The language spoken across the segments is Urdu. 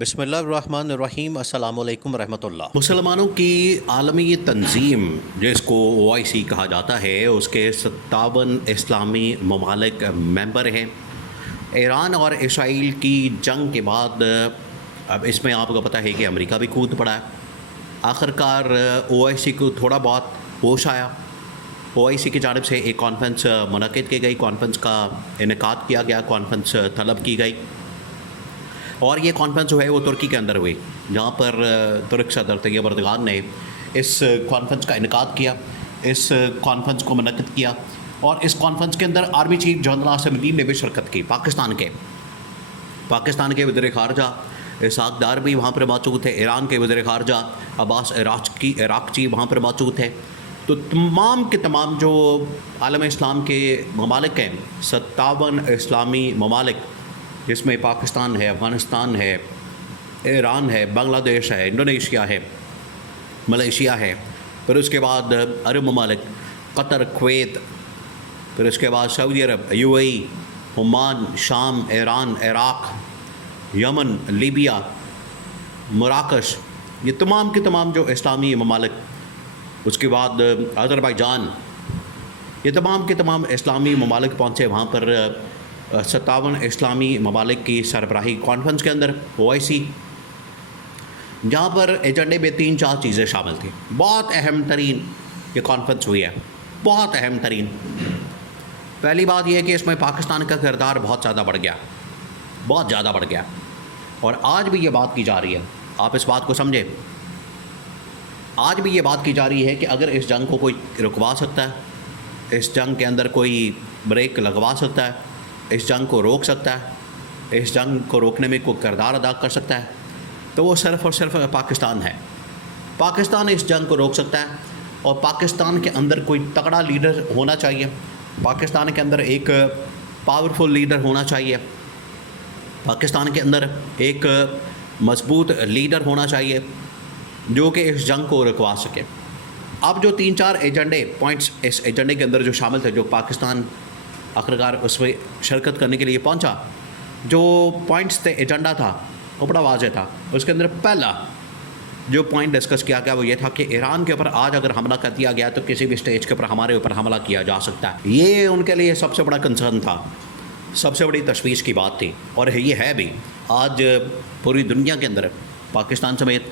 بسم اللہ الرحمن الرحیم۔ السلام علیکم ورحمۃ اللہ۔ مسلمانوں کی عالمی تنظیم جس کو OIC کہا جاتا ہے، اس کے 57 اسلامی ممالک ممبر ہیں۔ ایران اور اسرائیل کی جنگ کے بعد اب اس میں آپ کو پتہ ہے کہ امریکہ بھی کود پڑا ہے۔ آخرکار OIC کو تھوڑا بہت ہوش آیا۔ OIC کی جانب سے ایک کانفرنس منعقد کی گئی، کانفرنس کا انعقاد کیا گیا، کانفرنس طلب کی گئی، اور یہ کانفرنس جو ہے وہ ترکی کے اندر ہوئی، جہاں پر ترک صدر طیب اردوغان نے اس کانفرنس کا انعقاد کیا، اس کانفرنس کو منعقد کیا، اور اس کانفرنس کے اندر آرمی چیف جنرل عاصم الدین نے بھی شرکت کی۔ پاکستان کے وزیر خارجہ اسحاق ڈار بھی وہاں پر موجود تھے، ایران کے وزیر خارجہ عباس عراقچی وہاں پر موجود تھے۔ تو تمام کے تمام جو عالم اسلام کے ممالک ہیں، 57 اسلامی ممالک، جس میں پاکستان ہے، افغانستان ہے، ایران ہے، بنگلہ دیش ہے، انڈونیشیا ہے، ملیشیا ہے، پھر اس کے بعد عرب ممالک قطر، کویت، پھر اس کے بعد سعودی عرب، UAE، عمان، شام، ایران، عراق، یمن، لیبیا، مراکش، یہ تمام کے تمام جو اسلامی ممالک، اس کے بعد آذربائیجان، یہ تمام کے تمام اسلامی ممالک پہنچے وہاں پر 57 اسلامی ممالک کی سربراہی کانفرنس کے اندر OIC، جہاں پر ایجنڈے میں 3-4 چیزیں شامل تھیں۔ بہت اہم ترین یہ کانفرنس ہوئی ہے، بہت اہم ترین۔ پہلی بات یہ ہے کہ اس میں پاکستان کا کردار بہت زیادہ بڑھ گیا، بہت زیادہ بڑھ گیا، اور آج بھی یہ بات کی جا رہی ہے، آپ اس بات کو سمجھیں، آج بھی یہ بات کی جا رہی ہے کہ اگر اس جنگ کو کوئی رکوا سکتا ہے، اس جنگ کے اندر کوئی بریک لگوا سکتا ہے، اس جنگ کو روک سکتا ہے، اس جنگ کو روکنے میں کوئی کردار ادا کر سکتا ہے، تو وہ صرف اور صرف پاکستان ہے۔ پاکستان اس جنگ کو روک سکتا ہے، اور پاکستان کے اندر کوئی تگڑا لیڈر ہونا چاہیے، پاکستان کے اندر ایک پاورفل لیڈر ہونا چاہیے، پاکستان کے اندر ایک مضبوط لیڈر ہونا چاہیے جو کہ اس جنگ کو رکوا سکے۔ اب جو 3-4 ایجنڈے پوائنٹس اس ایجنڈے کے اندر جو شامل تھے، جو پاکستان آخرکار اس میں شرکت کرنے کے لیے پہنچا، جو پوائنٹس تھے، ایجنڈا تھا، وہ بڑا واضح تھا۔ اس کے اندر پہلا جو پوائنٹ ڈسکس کیا گیا وہ یہ تھا کہ ایران کے اوپر آج اگر حملہ کر دیا گیا تو کسی بھی اسٹیج کے اوپر ہمارے اوپر حملہ کیا جا سکتا ہے۔ یہ ان کے لیے سب سے بڑا کنسرن تھا، سب سے بڑی تشویش کی بات تھی، اور یہ ہے بھی۔ آج پوری دنیا کے اندر، پاکستان سمیت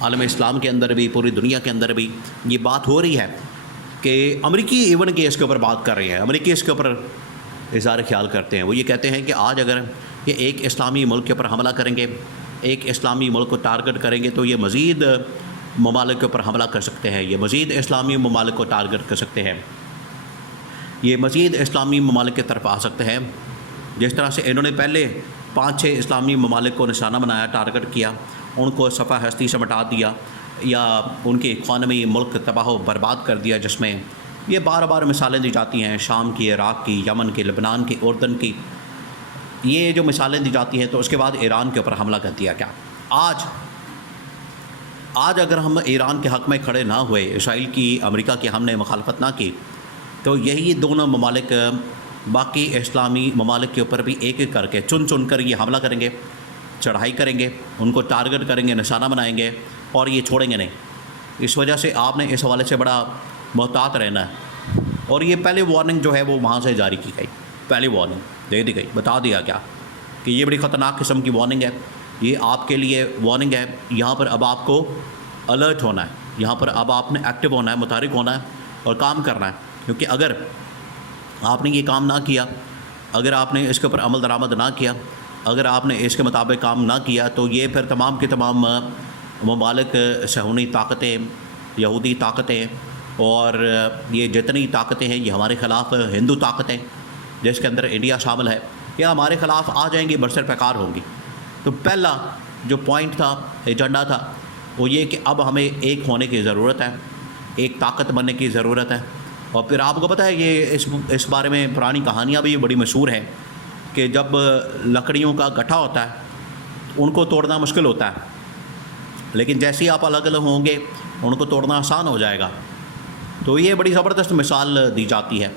عالم اسلام کے اندر بھی، پوری دنیا کے اندر بھی یہ بات ہو رہی ہے کہ امریکی ایون کے اس کے اوپر بات کر رہے ہیں، امریکی اس کے اوپر اظہار خیال کرتے ہیں۔ وہ یہ کہتے ہیں کہ آج اگر یہ ایک اسلامی ملک کے اوپر حملہ کریں گے، ایک اسلامی ملک کو ٹارگٹ کریں گے، تو یہ مزید ممالک کے اوپر حملہ کر سکتے ہیں، یہ مزید اسلامی ممالک کو ٹارگٹ کر سکتے ہیں، یہ مزید اسلامی ممالک کی طرف آ سکتے ہیں۔ جس طرح سے انہوں نے پہلے 5-6 اسلامی ممالک کو نشانہ بنایا، ٹارگٹ کیا، ان کو صفحہ ہستی سے مٹا دیا، یا ان کی اکانومی ملک تباہ و برباد کر دیا، جس میں یہ بار بار مثالیں دی جاتی ہیں، شام کی، عراق کی، یمن کی، لبنان کی، اردن کی، یہ جو مثالیں دی جاتی ہیں۔ تو اس کے بعد ایران کے اوپر حملہ کر دیا گیا۔ آج اگر ہم ایران کے حق میں کھڑے نہ ہوئے، اسرائیل کی، امریکہ کی ہم نے مخالفت نہ کی، تو یہی دونوں ممالک باقی اسلامی ممالک کے اوپر بھی ایک ایک کر کے چن کر یہ حملہ کریں گے، چڑھائی کریں گے، ان کو ٹارگٹ کریں گے، نشانہ بنائیں گے، اور یہ چھوڑیں گے نہیں۔ اس وجہ سے آپ نے اس حوالے سے بڑا محتاط رہنا ہے۔ اور یہ پہلے وارننگ جو ہے وہ وہاں سے جاری کی گئی، پہلی وارننگ دے دی گئی، بتا دیا گیا کہ یہ بڑی خطرناک قسم کی وارننگ ہے، یہ آپ کے لیے وارننگ ہے، یہاں پر اب آپ کو الرٹ ہونا ہے، یہاں پر اب آپ نے ایکٹیو ہونا ہے، متحرک ہونا ہے اور کام کرنا ہے، کیونکہ اگر آپ نے یہ کام نہ کیا، اگر آپ نے اس کے اوپر عمل درآمد نہ کیا، اگر آپ نے اس کے مطابق کام نہ کیا، تو یہ پھر تمام کے تمام ممالک، صہیونی طاقتیں، یہودی طاقتیں، اور یہ جتنی طاقتیں ہیں، یہ ہمارے خلاف ہندو طاقتیں، جس کے اندر انڈیا شامل ہے، یہ ہمارے خلاف آ جائیں گی، برسر پیکار ہوں گی۔ تو پہلا جو پوائنٹ تھا، ایجنڈا تھا، وہ یہ کہ اب ہمیں ایک ہونے کی ضرورت ہے، ایک طاقت بننے کی ضرورت ہے۔ اور پھر آپ کو پتہ ہے، یہ اس بارے میں پرانی کہانیاں بھی بڑی مشہور ہیں کہ جب لکڑیوں کا گٹھا ہوتا ہے ان کو توڑنا مشکل ہوتا ہے، لیکن جیسے ہی آپ الگ الگ ہوں گے ان کو توڑنا آسان ہو جائے گا۔ تو یہ بڑی زبردست مثال دی جاتی ہے،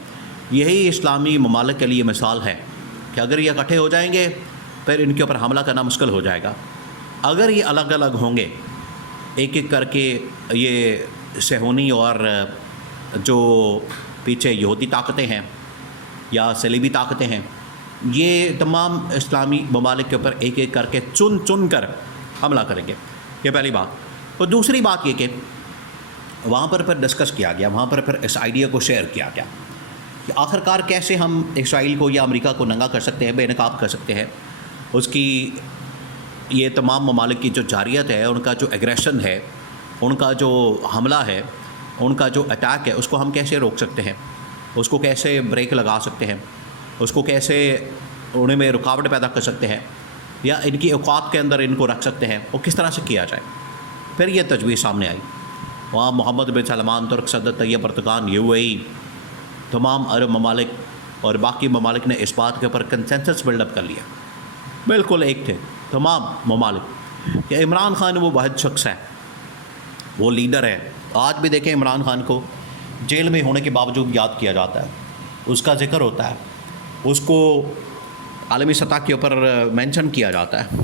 یہی اسلامی ممالک کے لیے مثال ہے کہ اگر یہ اکٹھے ہو جائیں گے پھر ان کے اوپر حملہ کرنا مشکل ہو جائے گا۔ اگر یہ الگ الگ ہوں گے ایک ایک کر کے، یہ صہیونی اور جو پیچھے یہودی طاقتیں ہیں یا صلیبی طاقتیں ہیں، یہ تمام اسلامی ممالک کے اوپر ایک ایک کر کے چن کر حملہ کریں گے. یہ پہلی بات. اور دوسری بات یہ کہ وہاں پر پھر ڈسکس کیا گیا، وہاں پر پھر اس آئیڈیا کو شیئر کیا گیا کہ آخر کار کیسے ہم اسرائیل کو یا امریکہ کو ننگا کر سکتے ہیں، بے نقاب کر سکتے ہیں. اس کی یہ تمام ممالک کی جو جارحیت ہے، ان کا جو ایگریشن ہے، ان کا جو حملہ ہے، ان کا جو اٹیک ہے، اس کو ہم کیسے روک سکتے ہیں، اس کو کیسے بریک لگا سکتے ہیں، اس کو کیسے ان میں رکاوٹ پیدا کر سکتے ہیں، یا ان کی اوقات کے اندر ان کو رکھ سکتے ہیں، وہ کس طرح سے کیا جائے. پھر یہ تجویز سامنے آئی. وہاں محمد بن سلمان، ترک صدر طیب اردوغان، UAE، تمام عرب ممالک اور باقی ممالک نے اس بات کے اوپر کنسنسس بلڈ اپ کر لیا. بالکل ایک تھے تمام ممالک کہ عمران خان وہ واحد شخص ہے، وہ لیڈر ہے. آج بھی دیکھیں عمران خان کو جیل میں ہونے کے باوجود یاد کیا جاتا ہے، اس کا ذکر ہوتا ہے، اس کو عالمی سطح کے اوپر مینشن کیا جاتا ہے،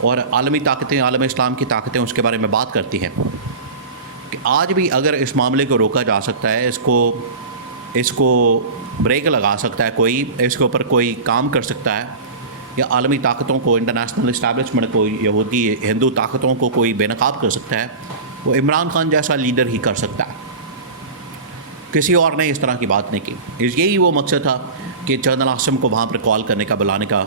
اور عالمی طاقتیں، عالم اسلام کی طاقتیں اس کے بارے میں بات کرتی ہیں کہ آج بھی اگر اس معاملے کو روکا جا سکتا ہے، اس کو بریک لگا سکتا ہے کوئی، اس کے اوپر کوئی کام کر سکتا ہے، یا عالمی طاقتوں کو، انٹرنیشنل اسٹیبلشمنٹ کو، یہودی ہندو طاقتوں کو کوئی بے نقاب کر سکتا ہے، وہ عمران خان جیسا لیڈر ہی کر سکتا ہے. کسی اور نے اس طرح کی بات نہیں کی. یہی وہ مقصد تھا کہ جنرل عاصم کو وہاں پر کال کرنے کا، بلانے کا،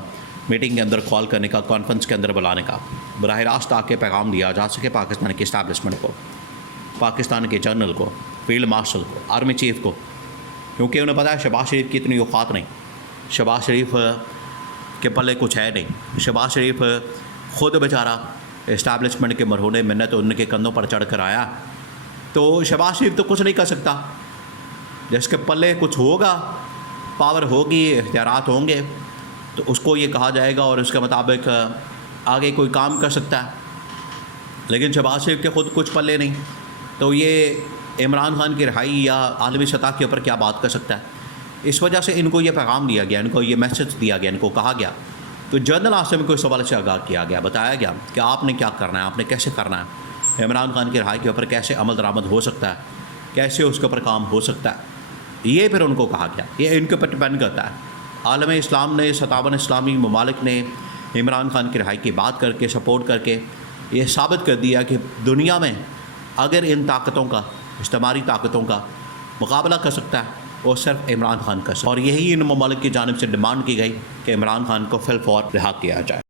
میٹنگ کے اندر کال کرنے کا، کانفرنس کے اندر بلانے کا، براہ راست آ کے پیغام دیا جا سکے پاکستان کی اسٹیبلشمنٹ کو، پاکستان کے جنرل کو، فیلڈ مارشل کو، آرمی چیف کو. کیونکہ انہیں پتہ ہے شہباز شریف کی اتنی اوقات نہیں، شہباز شریف کے پلے کچھ ہے نہیں. شہباز شریف خود بیچارہ اسٹیبلشمنٹ کے مرہون منت ان کے کندھوں پر چڑھ کر آیا، تو شہباز شریف تو کچھ نہیں کر سکتا. جس کے پلے کچھ ہوگا، پاور ہوگی، اختیارات ہوں گے، تو اس کو یہ کہا جائے گا اور اس کے مطابق آگے کوئی کام کر سکتا ہے. لیکن شہباز شریف کے خود کچھ پلے نہیں، تو یہ عمران خان کی رہائی یا عالمی سطح کے اوپر کیا بات کر سکتا ہے. اس وجہ سے ان کو یہ پیغام دیا گیا، ان کو یہ میسج دیا گیا، ان کو کہا گیا. تو جنرل عاصم کو اس حوالے سے آگاہ کیا گیا، بتایا گیا کہ آپ نے کیا کرنا ہے، آپ نے کیسے کرنا ہے، عمران خان کی رہائی کے اوپر کیسے عمل درآمد ہو سکتا ہے، کیسے اس کے اوپر کام ہو سکتا ہے. یہ پھر ان کو کہا گیا. یہ ان کے اوپر ڈپینڈ کرتا ہے. عالم اسلام نے، 57 اسلامی ممالک نے عمران خان کی رہائی کی بات کر کے، سپورٹ کر کے یہ ثابت کر دیا کہ دنیا میں اگر ان طاقتوں کا، استعماری طاقتوں کا مقابلہ کر سکتا ہے، وہ صرف عمران خان کا. اور یہی ان ممالک کی جانب سے ڈیمانڈ کی گئی کہ عمران خان کو فی الفور رہا کیا جائے.